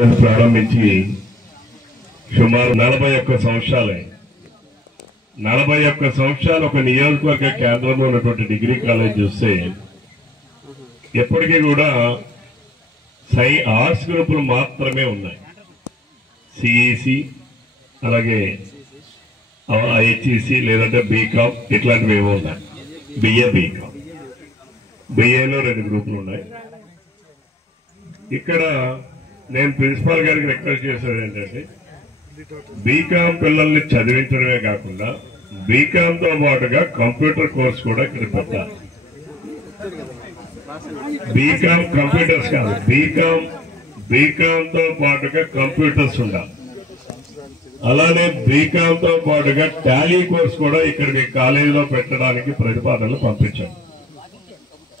College ప్రారంభించి సుమారు 41 సంవత్సరాలే. 41 సంవత్సరాలు ఒక నియోజకవర్గ కేంద్రంలో ఉన్నటువంటి డిగ్రీ కాలేజ్ చూస్తే ఎప్పటికీ కూడా ఆర్ట్స్ గ్రూపులు మాత్రమే ఉన్నాయి. సిఈసి, అలాగే హెచ్ఈసి, లేదంటే బీకామ్ ఇట్లాంటివి ఏమో ఉన్నాయి. BA, BCom. బిఏలో 2 గ్రూపులు ఉన్నాయి. ఇక్కడ నేను ప్రిన్సిపాల్ గారికి రిక్వెస్ట్ చేసేది ఏంటంటే, బీకామ్ పిల్లల్ని చదివించడమే కాకుండా బీకామ్ తో పాటుగా కంప్యూటర్ కోర్స్ కూడా ఇక్కడ పెట్టాలి. బీకామ్ కంప్యూటర్స్ కాదు, బీకామ్ తో పాటుగా కంప్యూటర్స్ ఉండాలి. అలానే బీకామ్ తో పాటుగా టాలీ కోర్స్ కూడా ఇక్కడ మీ కాలేజీలో పెట్టడానికి ప్రతిపాదనలు పంపించాం.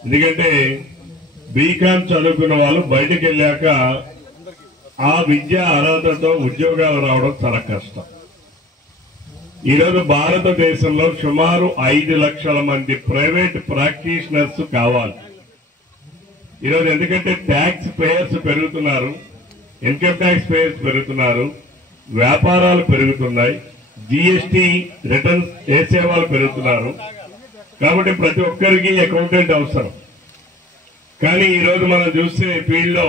ఎందుకంటే బీకామ్ చదువుకున్న వాళ్ళు బయటకు వెళ్ళాక ఆ విద్యా అర్హతతో ఉద్యోగాలు రావడం చాలా కష్టం. ఈరోజు భారతదేశంలో సుమారు 5 లక్షల మంది ప్రైవేట్ ప్రాక్టీషనర్స్ కావాలి ఈరోజు. ఎందుకంటే ట్యాక్స్ పేయర్స్ పెరుగుతున్నారు, ఇన్కమ్ ట్యాక్స్ పేయర్స్ పెరుగుతున్నారు, వ్యాపారాలు పెరుగుతున్నాయి, జిఎస్టీ రిటర్న్స్ వేసే వాళ్ళు పెరుగుతున్నారు. కాబట్టి ప్రతి ఒక్కరికి అకౌంటెంట్ అవసరం. కానీ ఈరోజు మనం చూస్తే ఫీల్డ్ లో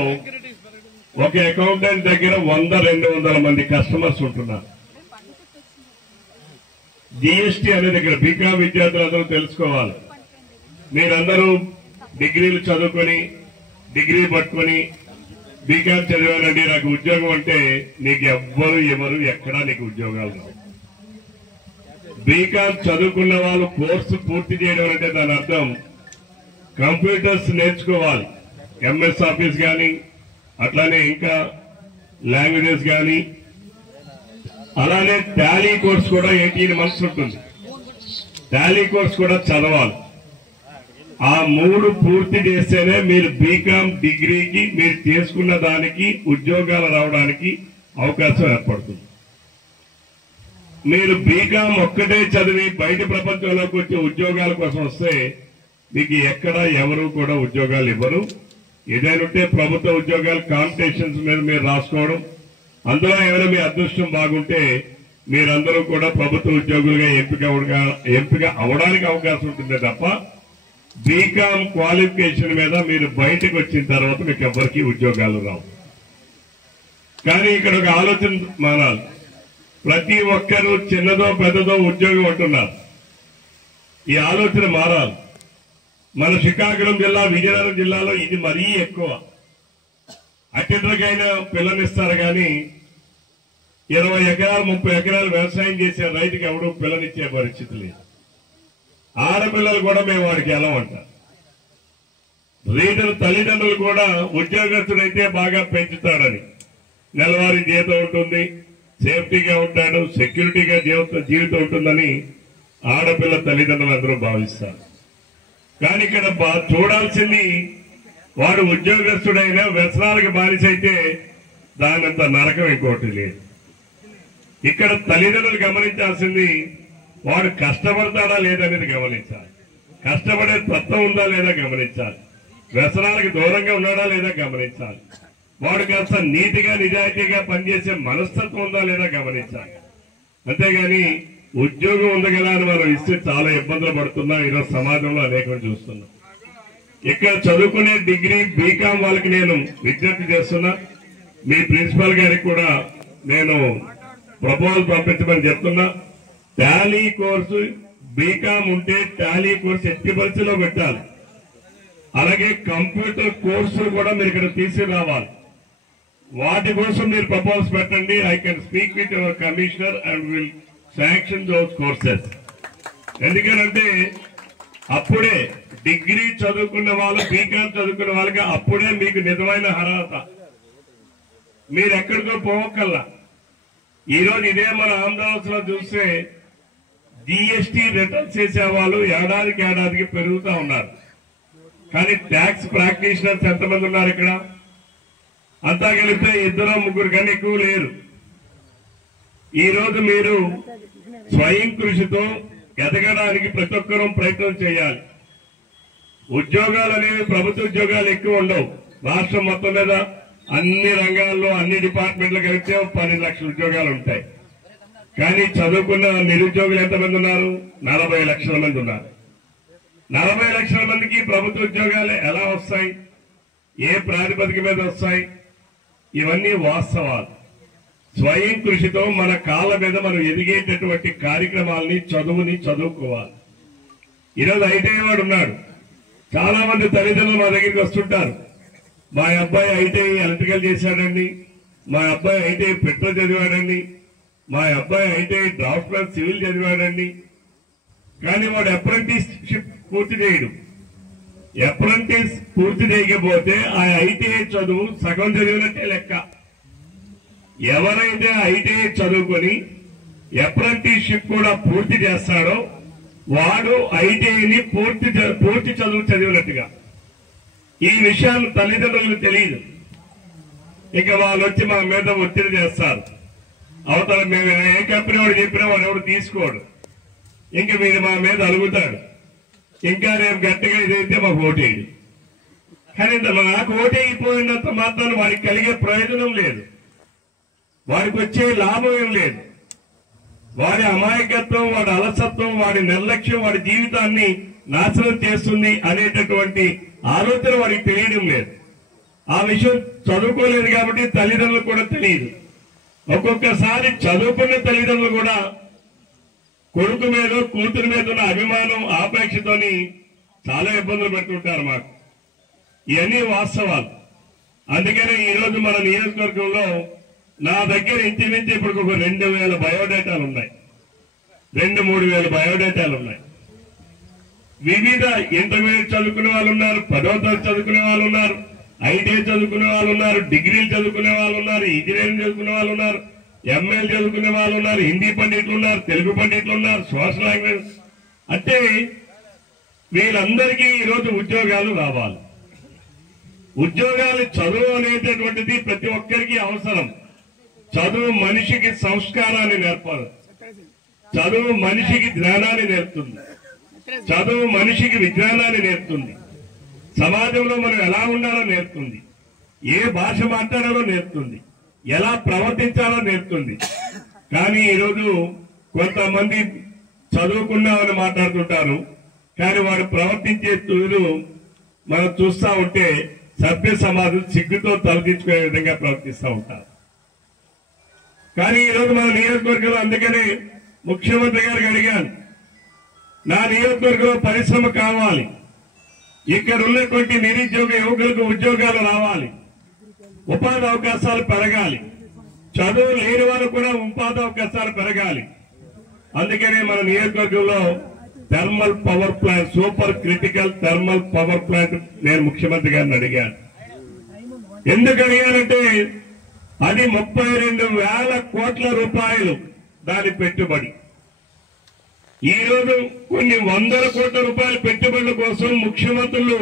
ఒక అకౌంటెంట్ దగ్గర 100-200 మంది కస్టమర్స్ ఉంటున్నారు. జిఎస్టీ అనేది ఇక్కడ బీకామ్ విద్యార్థులందరూ తెలుసుకోవాలి. మీరందరూ డిగ్రీలు చదువుకొని డిగ్రీ పట్టుకొని బీకామ్ చదివానండి నాకు ఉద్యోగం అంటే నీకు ఎవరు ఎక్కడా నీకు ఉద్యోగాలు రావు. బీకామ్ చదువుకున్న వాళ్ళు కోర్సు పూర్తి చేయడం అంటే దాని అర్థం కంప్యూటర్స్ నేర్చుకోవాలి. ఎంఎస్ ఆఫీస్ కానీ, అట్లానే ఇంకా లాంగ్వేజెస్ కానీ, అలానే టాలీ కోర్స్ కూడా 18 మంత్స్ ఉంటుంది. టాలీ కోర్స్ కూడా చదవాలి. ఆ 3 పూర్తి చేస్తేనే మీరు బీకామ్ డిగ్రీకి మీరు చేసుకున్న దానికి ఉద్యోగాలు రావడానికి అవకాశం ఏర్పడుతుంది. మీరు బీకామ్ ఒక్కటే చదివి బయట ప్రపంచంలోకి వచ్చే ఉద్యోగాల కోసం వస్తే మీకు ఎక్కడ ఎవరు కూడా ఉద్యోగాలు ఇవ్వరు. ఏదైనా ప్రభుత్వ ఉద్యోగాలు కాంపిటీషన్స్ మీద మీరు రాసుకోవడం, అందులో ఏమైనా మీ అదృష్టం బాగుంటే మీరందరూ కూడా ప్రభుత్వ ఉద్యోగులుగా ఎంపిక అవడానికి అవకాశం ఉంటుంది తప్ప బీకామ్ క్వాలిఫికేషన్ మీద మీరు బయటకు వచ్చిన తర్వాత మీకు ఎవరికి ఉద్యోగాలు రావు. కానీ ఇక్కడ ఒక ఆలోచన మానాలి. ప్రతి ఒక్కరూ చిన్నదో పెద్దదో ఉద్యోగం అంటున్నారు. ఈ ఆలోచన మారాలి. మన శ్రీకాకుళం జిల్లా, విజయనగరం జిల్లాలో ఇది మరీ ఎక్కువ. అటెండర్కైనా పిల్లనిస్తారు కానీ 20 ఎకరాలు 30 ఎకరాలు వ్యవసాయం చేసే రైతుకి ఎవడూ పిల్లనిచ్చే పరిస్థితి లేదు. ఆడపిల్లలు కూడా మేము వాడికి ఎలా అంటారు. రీడర్ తల్లిదండ్రులు కూడా ఉద్యోగస్తుడైతే బాగా పెంచుతాడని, నెలవారీ జీతం ఉంటుంది, సేఫ్టీగా ఉంటాడు, సెక్యూరిటీగా జీవితం ఉంటుందని ఆడపిల్ల తల్లిదండ్రులు అందరూ భావిస్తారు. కానీ ఇక్కడ చూడాల్సింది వాడు ఉద్యోగస్తుడైనా వ్యసనాలకు బానిసైతే దానంత నరకం ఇంకోటి లేదు. ఇక్కడ తల్లిదండ్రులు గమనించాల్సింది వాడు కష్టపడతాడా లేదనేది గమనించాలి. కష్టపడే తత్వం ఉందా లేదా గమనించాలి. వ్యసనాలకు దూరంగా ఉన్నాడా లేదా గమనించాలి. వాడు కాస్త నీతిగా నిజాయితీగా పనిచేసే మనస్తత్వం ఉందా లేదా గమనించాలి. అంతేగాని ఉద్యోగం ఉంది కదా అని మనం ఇస్తే చాలా ఇబ్బందులు పడుతున్నాం. ఈరోజు సమాజంలో అనేకం చూస్తున్నాం. ఇక్కడ చదువుకునే డిగ్రీ బీకామ్ వాళ్ళకి నేను విజ్ఞప్తి చేస్తున్నా. మీ ప్రిన్సిపల్ గారికి కూడా నేను ప్రపోజల్ పంపించమని చెప్తున్నా. టాలీ కోర్సు బీకామ్ ఉంటే టాలీ కోర్సు ఎట్టి పరిస్థితిలో పెట్టాలి. అలాగే కంప్యూటర్ కోర్సులు కూడా మీరు ఇక్కడ తీసుకురావాలి. వాటి కోసం మీరు ప్రపోజల్స్ పెట్టండి. I can speak with your commissioner and will sanction those courses. ఎందుకంటే అప్పుడే డిగ్రీ చదువుకున్న వాళ్ళు, బీకామ్ చదువుకున్న వాళ్ళకి అప్పుడే మీకు నిజమైన అర్హత. మీరు ఎక్కడికో పోవక్కల్లా. ఈరోజు ఇదే మన ఆంధ్రప్రదేశ్ లో చూస్తే జిఎస్టీ రిటర్న్స్ చేసేవాళ్ళు ఏడాదికి పెరుగుతూ ఉన్నారు. కానీ ట్యాక్స్ ప్రాక్టీషనర్స్ ఎంతమంది ఉన్నారు ఇక్కడ? అంతా కలిపితే 2-3 కన్నా ఎక్కువ లేరు. ఈ రోజు మీరు స్వయం కృషితో ఎదగడానికి ప్రతి ఒక్కరూ ప్రయత్నం చేయాలి. ఉద్యోగాలు అనేవి ప్రభుత్వ ఉద్యోగాలు ఎక్కువ ఉండవు. రాష్ట్రం మొత్తం మీద అన్ని రంగాల్లో అన్ని డిపార్ట్మెంట్లు కలిపితే 10 లక్షల ఉద్యోగాలు ఉంటాయి. కానీ చదువుకున్న నిరుద్యోగులు ఎంతమంది ఉన్నారు? 40 లక్షల మంది ఉన్నారు. 40 లక్షల మందికి ప్రభుత్వ ఉద్యోగాలు ఎలా వస్తాయి? ఏ ప్రాతిపదిక మీద వస్తాయి? ఇవన్నీ వాస్తవాలు. స్వయం కృషితో మన కాళ్ళ మీద మనం ఎదిగేటటువంటి కార్యక్రమాలని చదువుకోవాలి. ఈరోజు ఐటీఐ వాడు ఉన్నాడు. చాలా మంది తల్లిదండ్రులు మా దగ్గరికి వస్తుంటారు. మా అబ్బాయి ఐటీఐ ఎలక్ట్రికల్ చేశాడండి, మా అబ్బాయి ఐటీఐ పెట్రోల్ చదివాడండి, మా అబ్బాయి ఐటీఐ డ్రాఫ్ట్మెన్ సివిల్ చదివాడండి. కానీ వాడు అప్రెంటిస్షిప్ పూర్తి చేయడు. అప్రెంటిస్ పూర్తి చేయకపోతే ఆ ఐటీఐ చదువు సగం చదివినట్టే లెక్క. ఎవరైతే ఐటీఐ చదువుకొని అప్రెంటిస్షిప్ కూడా పూర్తి చేస్తాడో వాడు ఐటీఐని పూర్తి చదువు చదివినట్టుగా. ఈ విషయాలు తల్లిదండ్రులకు తెలియదు. ఇంకా వాళ్ళు వచ్చి మా మీద ఒత్తిడి చేస్తారు. అవతల మేము ఏ కంపెనీ వాడు చెప్పినా వాడు ఎవడు తీసుకోడు. ఇంకా మీరు మా మీద అలుగుతాడు. ఇంకా రేపు గట్టిగా ఇదైతే మాకు ఓటేయడు. కానీ నాకు ఓటైపోయినంత మాత్రాన్ని వాడికి కలిగే ప్రయోజనం లేదు, వాడికి వచ్చే లాభం ఏం లేదు. వాడి అమాయకత్వం, వాడి అలసత్వం, వాడి నిర్లక్ష్యం వాడి జీవితాన్ని నాశనం చేస్తుంది అనేటటువంటి ఆలోచన వాడికి తెలియడం లేదు. ఆ విషయం చదువుకోలేదు కాబట్టి తల్లిదండ్రులకు కూడా తెలియదు. ఒక్కొక్కసారి చదువుకున్న తల్లిదండ్రులు కూడా కొడుకు మీద కూతురు మీద ఉన్న అభిమానం ఆపేక్షతోని చాలా ఇబ్బందులు పెడుతుంటారు మాకు. ఇవన్నీ వాస్తవాలు. అందుకనే ఈరోజు మన నియోజకవర్గంలో నా దగ్గర ఇంచుమించు ఇప్పుడు ఒక 2000 బయోడేటాలు ఉన్నాయి. 2-3 వేల బయోడేటాలు ఉన్నాయి. వివిధ ఇంటర్మీడియట్ చదువుకునే వాళ్ళు ఉన్నారు, 10వ తరగతి చదువుకునే వాళ్ళు ఉన్నారు, ఐటీఐ చదువుకునే వాళ్ళు ఉన్నారు, డిగ్రీలు చదువుకునే వాళ్ళు ఉన్నారు, ఇంజనీరింగ్ చదువుకునే వాళ్ళు ఉన్నారు, ఎంఏలు చదువుకునే వాళ్ళు ఉన్నారు, హిందీ పండితులు ఉన్నారు, తెలుగు పండితులు ఉన్నారు, సోషల్ లాంగ్వేజ్. అంటే వీళ్ళందరికీ ఈరోజు ఉద్యోగాలు రావాలి. ఉద్యోగాలు చదువు అనేటటువంటిది ప్రతి ఒక్కరికి అవసరం. చదువు మనిషికి సంస్కారాన్ని నేర్పాలి. చదువు మనిషికి జ్ఞానాన్ని నేర్పుతుంది. చదువు మనిషికి విజ్ఞానాన్ని నేర్పుతుంది. సమాజంలో మనం ఎలా ఉండాలో నేర్పుతుంది. ఏ భాష మాట్లాడాలో నేర్పుతుంది. ఎలా ప్రవర్తించాలో నేర్పుతుంది. కానీ ఈరోజు కొంతమంది చదువుకున్నామని మాట్లాడుతుంటారు. కానీ వాడు ప్రవర్తించే తీరు మనం చూస్తూ ఉంటే సభ్య సమాజం సిగ్గుతో తలదించుకునే విధంగా ప్రవర్తిస్తూ ఉంటారు. కానీ ఈరోజు మన నియోజకవర్గంలో, అందుకనే ముఖ్యమంత్రి గారికి అడిగాను, నా నియోజకవర్గంలో పరిశ్రమ కావాలి, ఇక్కడ ఉన్నటువంటి నిరుద్యోగ యువకులకు ఉద్యోగాలు రావాలి, ఉపాధి అవకాశాలు పెరగాలి, చదువు లేని వారు కూడా ఉపాధి అవకాశాలు పెరగాలి. అందుకనే మన నియోజకవర్గంలో thermal power plant, super critical thermal power plant నేను ముఖ్యమంత్రి గారిని అడిగాను. ఎందుకు అడిగానంటే అది 32,000 కోట్ల రూపాయలు దాని పెట్టుబడి. ఈ రోజు కొన్ని 100 కోట్ల రూపాయల పెట్టుబడుల కోసం ముఖ్యమంత్రులు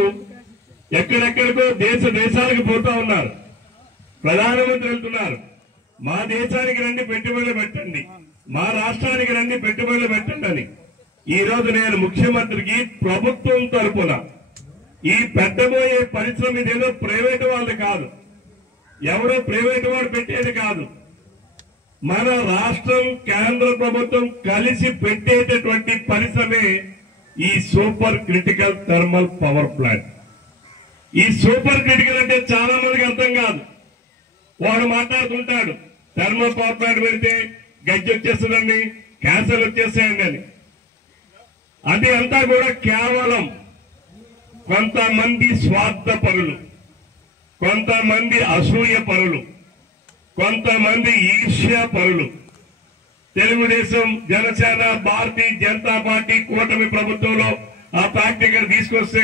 ఎక్కడెక్కడికో దేశాలకు పోతా ఉన్నారు. ప్రధానమంత్రి వెళ్తున్నారు, మా దేశానికి రండి పెట్టుబడులు పెట్టండి, మా రాష్ట్రానికి రండి పెట్టుబడులు పెట్టండి అని. ఈ రోజు నేను ముఖ్యమంత్రికి ప్రభుత్వం తరపున ఈ పెట్టబోయే పరిశ్రమ ఇదేదో ప్రైవేటు వాళ్ళది కాదు, ఎవరో ప్రైవేటు వాడు పెట్టేది కాదు, మన రాష్ట్రం కేంద్ర ప్రభుత్వం కలిసి పెట్టేటటువంటి పరిశ్రమే ఈ super critical thermal power plant. ఈ సూపర్ క్రిటికల్ అంటే చాలా మందికి అర్థం కాదు. వాడు మాట్లాడుతుంటాడు థర్మల్ పవర్ ప్లాంట్ పెడితే గజ్జి వచ్చేస్తుందండి, క్యాన్సర్ వచ్చేస్తాయండి అని. అది అంతా కూడా కేవలం కొంతమంది స్వార్థపరులు, కొంతమంది అసూయ పరులు, కొంతమంది ఈర్ష్య పరులు, తెలుగుదేశం, జనసేన, భారతీయ జనతా పార్టీ కూటమి ప్రభుత్వంలో ఆ ఫ్యాక్టరీ ఇక్కడ తీసుకొస్తే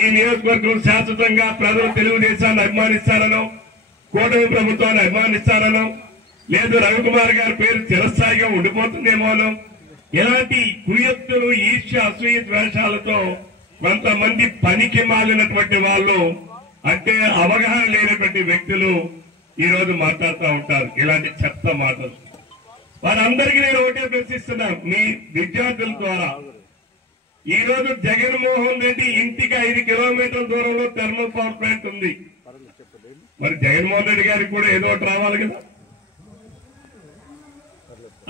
ఈ నియోజకవర్గం శాశ్వతంగా ప్రజలు తెలుగుదేశాన్ని అభిమానిస్తారనో, కూటమి ప్రభుత్వాన్ని అభిమానిస్తారనో, లేదు రవికుమార్ గారి పేరు చిరస్థాయిగా ఉండిపోతుందేమోనో, ఇలాంటి కుయుక్తులు, ఈర్ష్య, అసూయ ద్వేషాలతో కొంతమంది పనికి మాలినటువంటి వాళ్ళు, అంటే అవగాహన లేనటువంటి వ్యక్తులు ఈ రోజు మాట్లాడుతూ ఉంటారు ఇలాంటి చెత్త మాటలు. వారందరికీ నేను ఒకటే ప్రశ్నిస్తున్నాను మీ విద్యార్థుల ద్వారా. ఈ రోజు జగన్మోహన్ రెడ్డి ఇంటికి 5 కిలోమీటర్ల దూరంలో థర్మల్ పవర్ ప్లాంట్ ఉంది. మరి జగన్మోహన్ రెడ్డి గారికి కూడా ఏదో ఒకటి రావాలి కదా.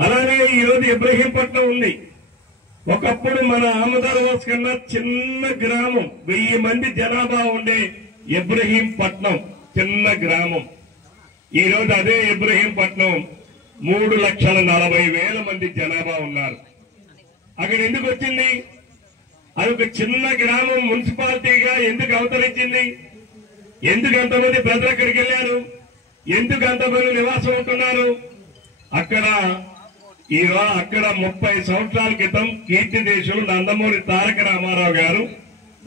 అలానే ఈరోజు ఇబ్రహీంపట్నం ఉంది. ఒకప్పుడు మన ఆమదాలవాస్ కన్నా చిన్న గ్రామం, 1000 మంది జనాభా ఉండే ఇబ్రహీంపట్నం చిన్న గ్రామం. ఈరోజు అదే ఇబ్రహీంపట్నం 3,40,000 మంది జనాభా ఉన్నారు. అక్కడ ఎందుకు వచ్చింది? అది ఒక చిన్న గ్రామం మున్సిపాలిటీగా ఎందుకు అవతరించింది? ఎందుకు అంతమంది ప్రజలు అక్కడికి వెళ్ళారు? ఎందుకు అంతమంది నివాసం ఉంటున్నారు? అక్కడ 30 సంవత్సరాల క్రితం కీర్తిదేశులు నందమూరి తారక రామారావు గారు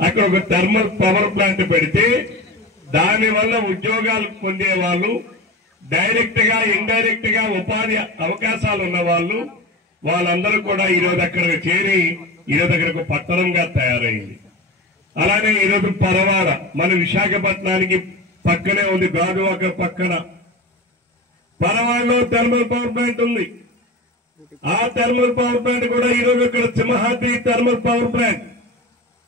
అక్కడ ఒక థర్మల్ పవర్ ప్లాంట్ పెడితే దానివల్ల ఉద్యోగాలు పొందేవాళ్ళు, డైరెక్ట్ గా ఇండైరెక్ట్ గా ఉపాధి అవకాశాలు ఉన్న వాళ్ళందరూ కూడా ఈరోజు అక్కడ చేరి ఈరోజు అక్కడ ఒక పట్టణంగా తయారైంది. అలానే ఈరోజు పరవాడ మన విశాఖపట్నానికి పక్కనే ఉంది, గాజువాక పక్కన పరవాడలో థర్మల్ పవర్ ప్లాంట్ ఉంది. ఆ థర్మల్ పవర్ ప్లాంట్ కూడా ఈరోజు ఇక్కడ సింహాద్రి థర్మల్ పవర్ ప్లాంట్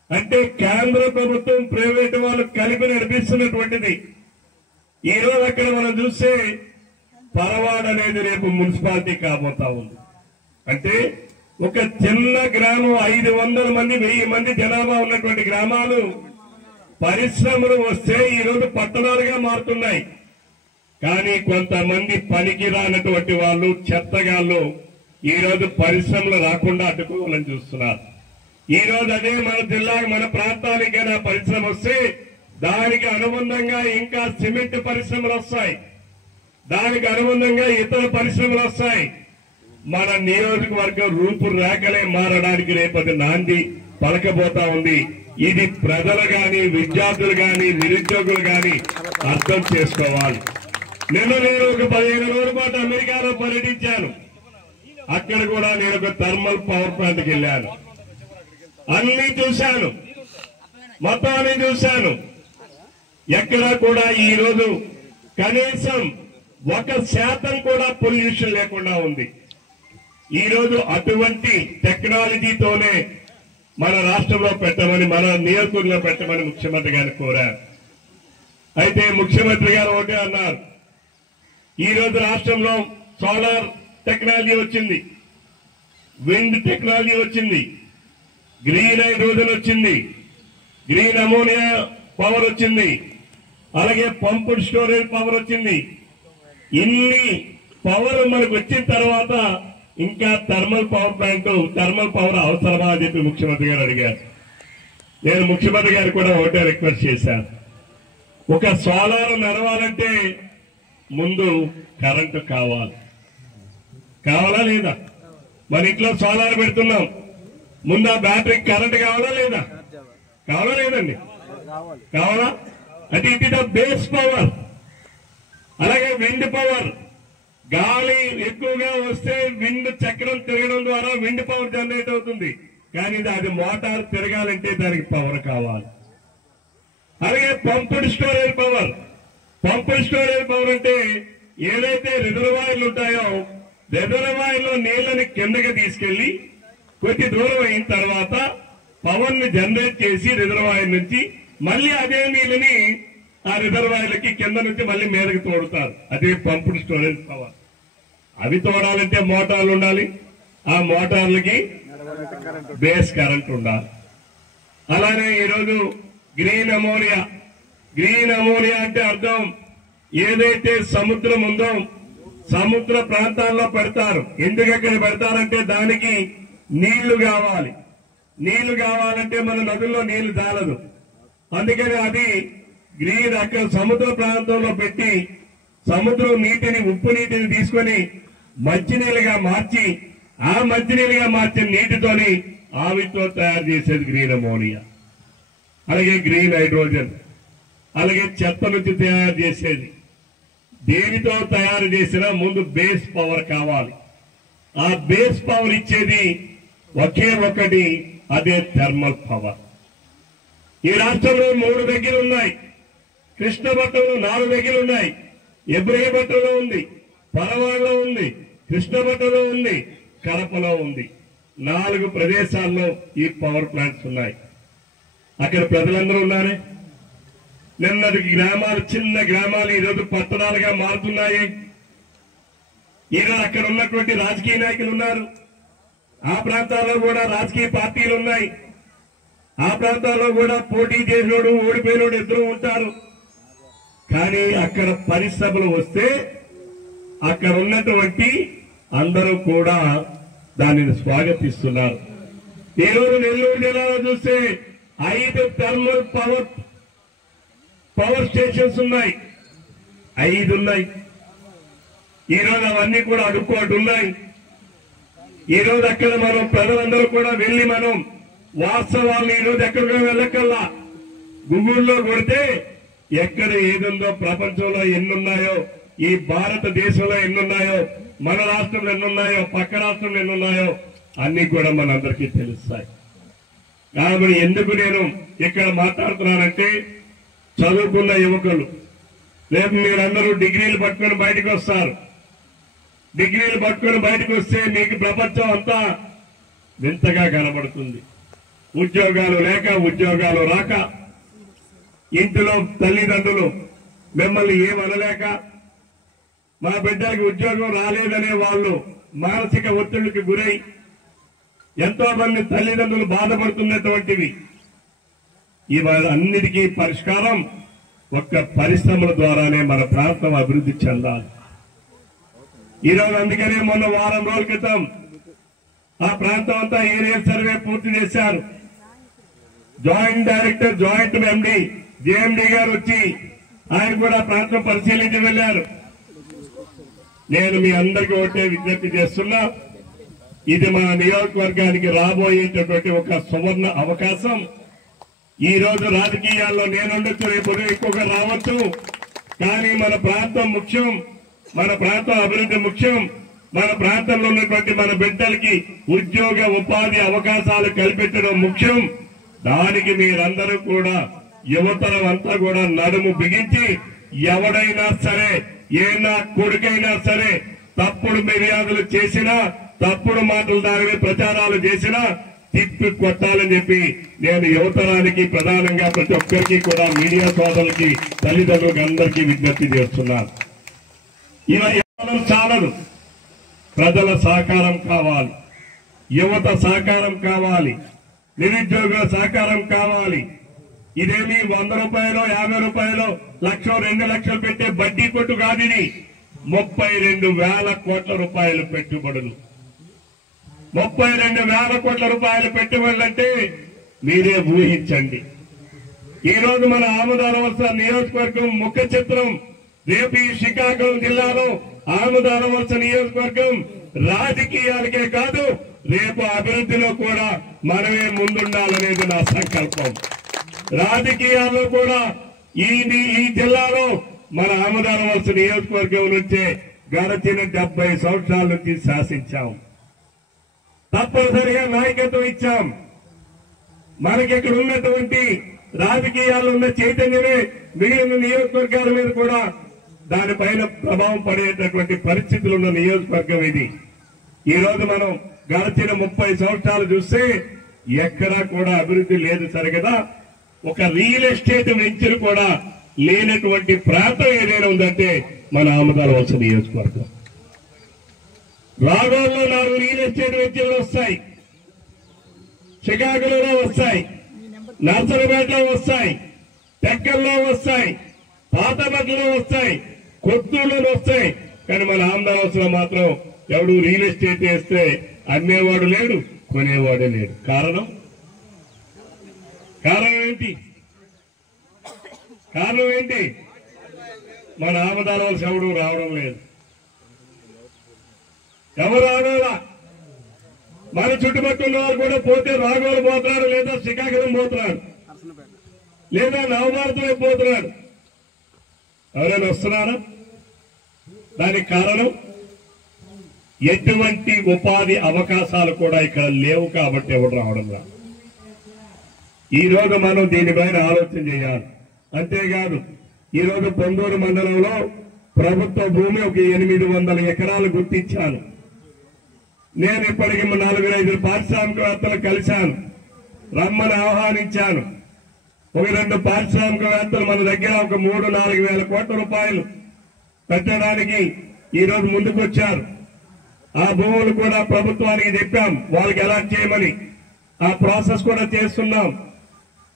అంటే కేంద్ర ప్రభుత్వం ప్రైవేటు వాళ్ళు కలిపి నడిపిస్తున్నటువంటిది. ఈ రోజు అక్కడ మనం చూస్తే పరవాడ అనేది రేపు మున్సిపాలిటీ కాబోతా ఉంది. అంటే ఒక చిన్న గ్రామం 500 మంది 1000 మంది జనాభా ఉన్నటువంటి గ్రామాలు పరిశ్రమలు వస్తే ఈరోజు పట్టణాలుగా మారుతున్నాయి. కానీ కొంతమంది పనికి రానటువంటి వాళ్ళు, చెత్తగాళ్ళు ఈరోజు పరిశ్రమలు రాకుండా అడ్డుకోవాలని చూస్తున్నారు. ఈ రోజు అదే మన జిల్లా మన ప్రాంతానికైనా పరిశ్రమ వస్తే దానికి అనుబంధంగా ఇంకా సిమెంట్ పరిశ్రమలు వస్తాయి, దానికి అనుబంధంగా ఇతర పరిశ్రమలు వస్తాయి. మన నియోజకవర్గం రూపురేఖలే మారడానికి రేపటి నాంది పలకబోతా ఉంది. ఇది ప్రజలు గాని, విద్యార్థులు గాని, నిరుద్యోగులు గాని అర్థం చేసుకోవాలి. నేను ఒక 15 రోజుల పాటు అమెరికాలో పర్యటించాను. అక్కడ కూడా నేను ఒక థర్మల్ పవర్ ప్లాంట్కి వెళ్ళాను. అన్ని చూశాను, మొత్తాన్ని చూశాను. ఎక్కడా కూడా ఈ రోజు కనీసం 1% కూడా పొల్యూషన్ లేకుండా ఉంది. ఈ రోజు అటువంటి టెక్నాలజీతోనే మన రాష్ట్రంలో పెట్టమని, మన నియోజకవర్గంలో పెట్టమని ముఖ్యమంత్రి గారిని కోరారు. అయితే ముఖ్యమంత్రి గారు ఒకటే అన్నారు, ఈ రోజు రాష్ట్రంలో సోలార్ టెక్నాలజీ వచ్చింది, విండ్ టెక్నాలజీ వచ్చింది, గ్రీన్ హైడ్రోజన్ వచ్చింది, గ్రీన్ అమోనియా పవర్ వచ్చింది, అలాగే పంప్డ్ స్టోరేజ్ పవర్ వచ్చింది. ఇన్ని పవర్ మనకు వచ్చిన తర్వాత ఇంకా thermal power plant, thermal power అవసరమా అని చెప్పి ముఖ్యమంత్రి గారు అడిగారు. నేను ముఖ్యమంత్రి గారు కూడా ఒకటే రిక్వెస్ట్ చేశాను, ఒక సోలార్ నడవాలంటే ముందు కరెంటు కావాలా లేదా? మన ఇంట్లో సోలార్ పెడుతున్నాం, ముందు ఆ బ్యాటరీకి కరెంటు కావాలా లేదా? కావాలా లేదండి? కావాలా? అంటే it is the base power. అలాగే విండ్ పవర్, గాలి ఎక్కువగా వస్తే విండ్ చక్రం తిరగడం ద్వారా విండ్ పవర్ జనరేట్ అవుతుంది. కానీ అది మోటార్ తిరగాలంటే దానికి పవర్ కావాలి. అలాగే pumped storage power. Pumped storage power అంటే ఏదైతే రిజర్వాయర్లు ఉంటాయో రిజర్వాయర్లో నీళ్లని కిందకి తీసుకెళ్లి కొద్ది దూరం అయిన తర్వాత పవర్ ని జనరేట్ చేసి రిజర్వాయర్ నుంచి మళ్ళీ అదే నీళ్ళని ఆ రిజర్వాయర్లకి కింద నుంచి మళ్ళీ మీదకి తోడుతారు. అదే పంప్డ్ స్టోరేజ్ పవర్. అవి తోడాలంటే మోటార్లు ఉండాలి, ఆ మోటార్లకి బేస్ కరెంట్ ఉండాలి. అలానే ఈరోజు గ్రీన్ అమోనియా. గ్రీన్ అమోనియా అంటే అర్థం ఏదైతే సముద్రం ఉందో సముద్ర ప్రాంతాల్లో పెడతారు. ఎందుకు అక్కడ పెడతారంటే దానికి నీళ్లు కావాలి. నీళ్లు కావాలంటే మన నదుల్లో నీళ్లు చాలదు. అందుకని అది గ్రీన్ అక్కడ సముద్ర ప్రాంతంలో పెట్టి సముద్రం నీటిని, ఉప్పు నీటిని తీసుకొని మంచినీళ్ళుగా మార్చి ఆ మంచినీళ్ళుగా మార్చిన నీటితోని ఆవిరితో తయారు చేసేది గ్రీన్ అమోనియా. అలాగే గ్రీన్ హైడ్రోజన్, అలాగే చెత్త నుంచి తయారు చేసేది. దేనితో తయారు చేసినా ముందు బేస్ పవర్ కావాలి. ఆ బేస్ పవర్ ఇచ్చేది ఒకే ఒకటి, అదే థర్మల్ పవర్. ఈ రాష్ట్రంలో 3 దగ్గరలు ఉన్నాయి. కృష్ణపట్నంలో 4 దగ్గరలు ఉన్నాయి. ఇబ్రహీంపట్నంలో ఉంది, పరవాడలో ఉంది, కృష్ణపట్నంలో ఉంది, కడపలో ఉంది. 4 ప్రదేశాల్లో ఈ పవర్ ప్లాంట్స్ ఉన్నాయి. అక్కడ ప్రజలందరూ ఉన్నారే. నిన్నటి గ్రామాలు చిన్న గ్రామాలు ఈరోజు పట్టణాలుగా మారుతున్నాయి. ఈరోజు అక్కడ ఉన్నటువంటి రాజకీయ నాయకులు ఉన్నారు. ఆ ప్రాంతాల్లో కూడా రాజకీయ పార్టీలు ఉన్నాయి. ఆ ప్రాంతాల్లో కూడా పోటీ చేసినోడు ఓడిపోయినోడు ఇద్దరు ఉంటారు. కానీ అక్కడ పరిశ్రమలు వస్తే అక్కడ ఉన్నటువంటి అందరూ కూడా దానిని స్వాగతిస్తున్నారు. ఈరోజు నెల్లూరు జిల్లాలో చూస్తే 5 థర్మల్ పవర్ స్టేషన్స్ ఉన్నాయి. 5 ఉన్నాయి. ఈరోజు అవన్నీ కూడా అడుక్కోటున్నాయి. ఈరోజు అక్కడ మనం ప్రజలందరూ కూడా వెళ్లి మనం వాస్తవాలను ఈరోజు ఎక్కడికో వెళ్ళకల్లా గూగుల్లో కొడితే ఎక్కడ ఏదుందో ప్రపంచంలో ఎన్నున్నాయో, ఈ భారతదేశంలో ఎన్నున్నాయో, మన రాష్ట్రంలో ఎన్నున్నాయో, పక్క రాష్ట్రంలో ఎన్నున్నాయో అన్ని కూడా మనందరికీ తెలుస్తాయి. కాబట్టి ఎందుకు నేను ఇక్కడ మాట్లాడుతున్నానంటే చదువుకున్న యువకులు రేపు మీరందరూ డిగ్రీలు పట్టుకొని బయటకు వస్తారు. డిగ్రీలు పట్టుకొని బయటకు వస్తే మీకు ప్రపంచం అంతా వింతగా కనబడుతుంది. ఉద్యోగాలు లేక, ఉద్యోగాలు రాక, ఇంటిలో తల్లిదండ్రులు మిమ్మల్ని ఏమనలేక, మా బిడ్డలకి ఉద్యోగం రాలేదనే వాళ్ళు మానసిక ఒత్తిడికి గురై ఎంతో మంది తల్లిదండ్రులు బాధపడుతున్నటువంటివి. ఇవాళ అన్నిటికీ పరిష్కారం ఒక్క పరిశ్రమల ద్వారానే మన ప్రాంతం అభివృద్ధి చెందాలి. ఈరోజు అందుకనే మొన్న వారం రోజుల క్రితం ఆ ప్రాంతం అంతా ఏరియల్ సర్వే పూర్తి చేశారు. జాయింట్ డైరెక్టర్, జాయింట్ ఎండి, జేఎండి గారు వచ్చి ఆయన కూడా ప్రాంతం పరిశీలించి వెళ్లారు. నేను మీ అందరికీ ఒకటే విజ్ఞప్తి చేస్తున్నా, ఇది మన నియోజకవర్గానికి రాబోయేటటువంటి ఒక సువర్ణ అవకాశం. ఈ రోజు రాజకీయాల్లో నేనుండొచ్చు, రేపు ఎక్కువగా రావచ్చు, కానీ మన ప్రాంతం ముఖ్యం, మన ప్రాంతం అభివృద్ధి ముఖ్యం. మన ప్రాంతంలో ఉన్నటువంటి మన బిడ్డలకి ఉద్యోగ ఉపాధి అవకాశాలు కల్పించడం ముఖ్యం. దానికి మీరందరూ కూడా యువతరం అంతా కూడా నడుము బిగించి ఎవడైనా సరే, ఏ నా కొడుకైనా సరే తప్పుడు ఫిర్యాదులు చేసినా, తప్పుడు మాటలు దాని ప్రచారాలు చేసినా తిప్పి కొట్టాలని చెప్పి నేను యువతరానికి ప్రధానంగా ప్రతి ఒక్కరికి కూడా మీడియా సోదరులకి, తల్లిదండ్రులకి అందరికీ విజ్ఞప్తి చేస్తున్నాను. ఇలా చాలదు, ప్రజల సహకారం కావాలి, యువత సహకారం కావాలి, నిరుద్యోగుల సహకారం కావాలి. ఇదేమి 100 రూపాయలు, 50 రూపాయలు, 1,00,000, 2 లక్షలు పెట్టే బడ్డీ కొట్టు కాదు. ఇది 32,000 కోట్ల రూపాయలు పెట్టుబడులు. 32,000 కోట్ల రూపాయలు పెట్టుబడులంటే మీరే ఊహించండి. ఈ రోజు మన ఆమదాలవలస నియోజకవర్గం ముఖ చిత్రం. రేపు ఈ శ్రీకాకుళం జిల్లాలో ఆమదాలవలస నియోజకవర్గం రాజకీయాలకే కాదు, రేపు అభివృద్ధిలో కూడా మనమే ముందుండాలనేది నా సంకల్పం. రాజకీయాల్లో కూడా ఈ జిల్లాలో మన ఆమదాలవలస నియోజకవర్గం నుంచే గడిచిన 70 సంవత్సరాల నుంచి శాసించాం. తప్పనిసరిగా నాయకత్వం ఇచ్చాం. మనకి ఇక్కడ ఉన్నటువంటి రాజకీయాల్లో ఉన్న చైతన్యమే మిగిలిన నియోజకవర్గాల మీద కూడా దానిపైన ప్రభావం పడేటటువంటి పరిస్థితులు ఉన్న నియోజకవర్గం ఇది. ఈ రోజు మనం గడిచిన 30 సంవత్సరాలు చూస్తే ఎక్కడా కూడా అభివృద్ధి లేదు. సరే కదా, ఒక రియల్ ఎస్టేట్ వెంచర్ కూడా లేనటువంటి ప్రాంతం ఏదైనా ఉందంటే మన ఆమదాలవలస నియోజకవర్గం. రాగోల్లో 4 రియల్ ఎస్టేట్ వెంచర్లు వస్తాయి, శ్రీకాకుళంలో వస్తాయి, నర్సరావుపేటలో వస్తాయి, టెక్కల్లో వస్తాయి, పాతబట్టలో వస్తాయి, కొత్తూరులో వస్తాయి. కానీ మన ఆమదాలవలసలో మాత్రం ఎవడు రియల్ ఎస్టేట్ వేస్తే అమ్మేవాడు లేడు, కొనేవాడే లేడు. కారణం ఏంటి? కారణం ఏంటి? మన ఆమదాలవలస ఎవడు రావడం లేదు. ఎవరు రావాలా? మన చుట్టుపక్కల వారు కూడా పోతే రాఘోలు పోతున్నాడు, లేదా శ్రీకాకుళం పోతున్నాడు, లేదా నవభారతం పోతున్నాడు. ఎవరైనా వస్తున్నారా? దానికి కారణం ఎటువంటి ఉపాధి అవకాశాలు కూడా ఇక్కడ లేవు కాబట్టి ఎవరు రావడం రా. ఈ రోజు మనం దీనిపైన ఆలోచన చేయాలి. అంతేకాదు, ఈ రోజు పొందూరు మండలంలో ప్రభుత్వ భూమి ఒక 800 ఎకరాలు గుర్తించాను. నేను ఇప్పటికి 4-5 పారిశ్రామికవేత్తలు కలిశాను, రమ్మని ఆహ్వానించాను. ఒక 2 పారిశ్రామికవేత్తలు మన దగ్గర ఒక 3-4 వేల కోట్ల రూపాయలు పెట్టడానికి ఈరోజు ముందుకొచ్చారు. ఆ భూములు కూడా ప్రభుత్వానికి చెప్పాం వాళ్ళకి అలాట్ చేయమని. ఆ ప్రాసెస్ కూడా చేస్తున్నాం.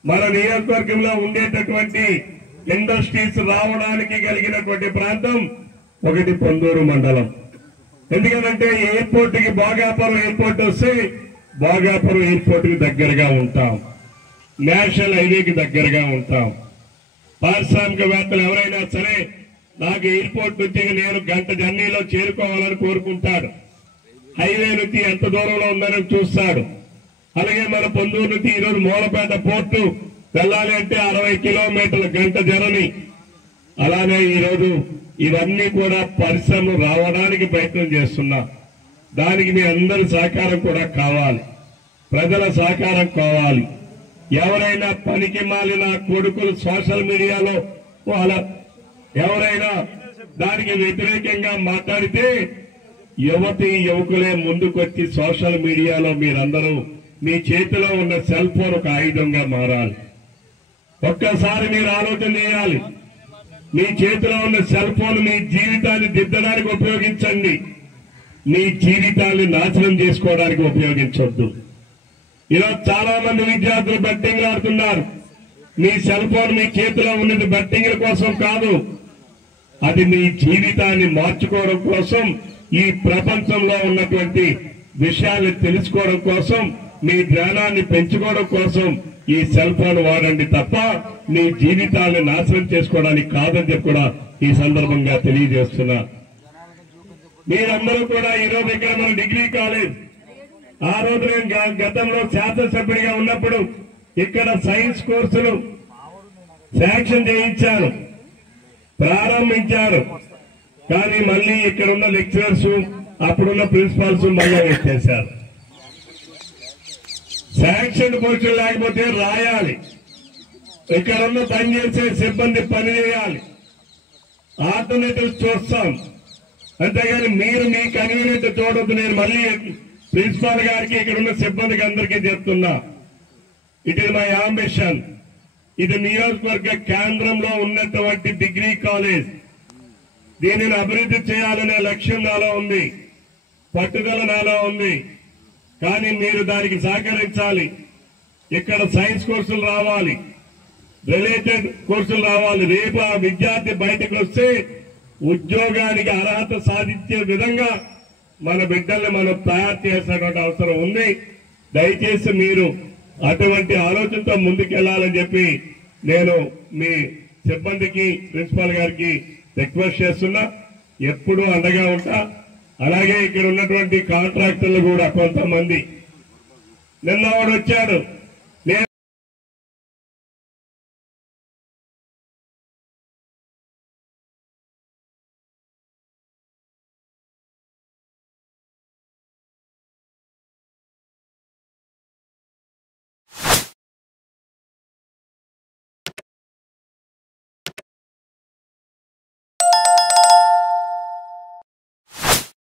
మన నియోజకవర్గంలో ఉండేటటువంటి ఇండస్ట్రీస్ రావడానికి కలిగినటువంటి ప్రాంతం ఒకటి పొందూరు మండలం. ఎందుకంటే ఎయిర్పోర్ట్ కి భోగాపురం ఎయిర్పోర్ట్ వస్తే భోగాపురం ఎయిర్పోర్ట్ కి దగ్గరగా ఉంటాం, నేషనల్ హైవేకి దగ్గరగా ఉంటాం. పారిశ్రామికవేత్తలు ఎవరైనా సరే నాకు ఎయిర్పోర్ట్ నుంచి నేను గంట జర్నీలో చేరుకోవాలని కోరుకుంటాడు. హైవే నుంచి ఎంత దూరంలో ఉందని చూస్తాడు. అలాగే మన పొందూరు నుంచి ఈరోజు మూలపేట పోర్టు వెళ్ళాలి అంటే 60 కిలోమీటర్ల గంట జర్నీ. అలానే ఈరోజు ఇవన్నీ కూడా పరిశ్రమలు రావడానికి ప్రయత్నం చేస్తున్నా. దానికి మీ అందరి సహకారం కూడా కావాలి, ప్రజల సహకారం కావాలి. ఎవరైనా పనికి మాలిన కొడుకులు సోషల్ మీడియాలో వాళ్ళ ఎవరైనా దానికి వ్యతిరేకంగా మాట్లాడితే యువకులే ముందుకొచ్చి సోషల్ మీడియాలో మీరందరూ మీ చేతిలో ఉన్న సెల్ ఫోన్ ఒక ఆయుధంగా మారాలి. ఒక్కసారి మీరు ఆలోచన చేయాలి. మీ చేతిలో ఉన్న సెల్ ఫోన్ మీ జీవితాన్ని దిద్దడానికి ఉపయోగించండి, మీ జీవితాన్ని నాశనం చేసుకోవడానికి ఉపయోగించొద్దు. ఈరోజు చాలా మంది విద్యార్థులు బెట్టింగ్లు ఆడుతున్నారు. మీ సెల్ ఫోన్ మీ చేతిలో ఉన్నది బెట్టింగ్ల కోసం కాదు, అది మీ జీవితాన్ని మార్చుకోవడం కోసం, ఈ ప్రపంచంలో ఉన్నటువంటి విషయాన్ని తెలుసుకోవడం కోసం, మీ జ్ఞానాన్ని పెంచుకోవడం కోసం ఈ సెల్ ఫోన్ వాడండి తప్ప మీ జీవితాన్ని నాశనం చేసుకోవడానికి కాదని చెప్పి కూడా ఈ సందర్భంగా తెలియజేస్తున్నా. మీరందరూ కూడా ఈరోజు ఇక్కడ మన డిగ్రీ కాలేజ్, ఆ రోజు నేను గతంలో శాసనసభ్యుడిగా ఉన్నప్పుడు ఇక్కడ సైన్స్ కోర్సులు శాంక్షన్ చేయించాను, ప్రారంభించారు. కానీ మళ్ళీ ఇక్కడ ఉన్న లెక్చరర్స్ అప్పుడున్న ప్రిన్సిపాల్స్ మళ్ళీ వచ్చేశారు. శాంక్షన్ పోస్టులు లేకపోతే రాయాలి, ఇక్కడ ఉన్న పనిచేసే సిబ్బంది పని చేయాలి, ఆల్టర్నేటివ్స్ చూస్తాం. అంతేగాని మీరు మీ కన్వీనియంట్ చూడొద్దు. నేను మళ్ళీ ప్రిన్సిపాల్ గారికి ఇక్కడ ఉన్న సిబ్బందికి అందరికీ చెప్తున్నా, ఇట్ ఈస్ మై అంబిషన్. ఇది నియోజకవర్గ కేంద్రంలో ఉన్నటువంటి డిగ్రీ కాలేజ్. దీనిని అభివృద్ధి చేయాలనే లక్ష్యం నాలో ఉంది, పట్టుదల నాలో ఉంది. కానీ మీరు దానికి సహకరించాలి. ఇక్కడ సైన్స్ కోర్సులు రావాలి, రిలేటెడ్ కోర్సులు రావాలి. రేపు ఆ విద్యార్థి బయటకు వస్తే ఉద్యోగానికి అర్హత సాధించే విధంగా మన బిడ్డల్ని మనం తయారు చేసినటువంటి అవసరం ఉంది. దయచేసి మీరు అటువంటి ఆలోచనతో ముందుకెళ్లాలని చెప్పి నేను మీ సిబ్బందికి, ప్రిన్సిపాల్ గారికి రిక్వెస్ట్ చేస్తున్నా. ఎప్పుడూ అండగా ఉంటా. అలాగే ఇక్కడ ఉన్నటువంటి కాంట్రాక్టర్లు కూడా కొంతమంది, నిన్న వాడు వచ్చాడు